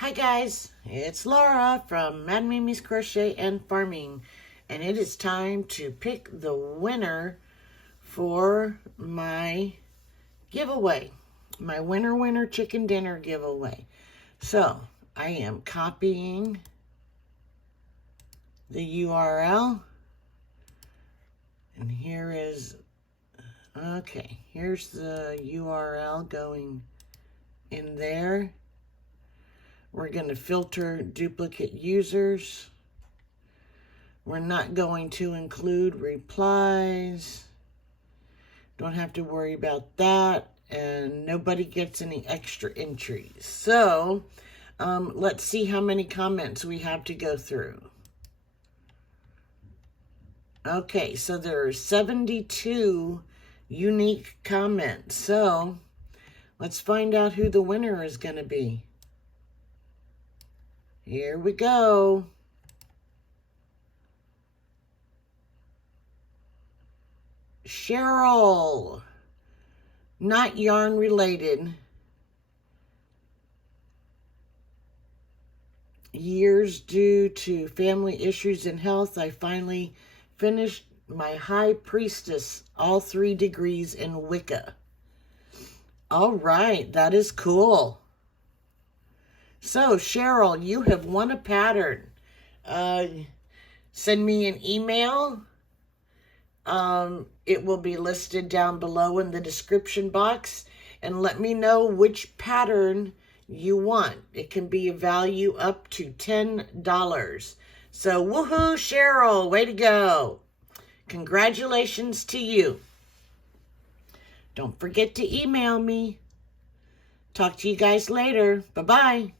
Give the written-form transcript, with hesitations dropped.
Hi guys, it's Laura from Mad Mimi's Crochet and Farming, and it is time to pick the winner for my giveaway, my winner chicken dinner giveaway. So I am copying the URL, and here's the URL going in there. We're going to filter duplicate users. We're not going to include replies. Don't have to worry about that. And nobody gets any extra entries. So let's see how many comments we have to go through. Okay, so there are 72 unique comments. So let's find out who the winner is going to be. Here we go. Cheryl, not yarn related. Years due to family issues and health, I finally finished my High Priestess, all 3 degrees in Wicca. All right, that is cool. So, Cheryl, you have won a pattern. Send me an email. It will be listed down below in the description box. And let me know which pattern you want. It can be a value up to $10. So, woohoo, Cheryl. Way to go. Congratulations to you. Don't forget to email me. Talk to you guys later. Bye-bye.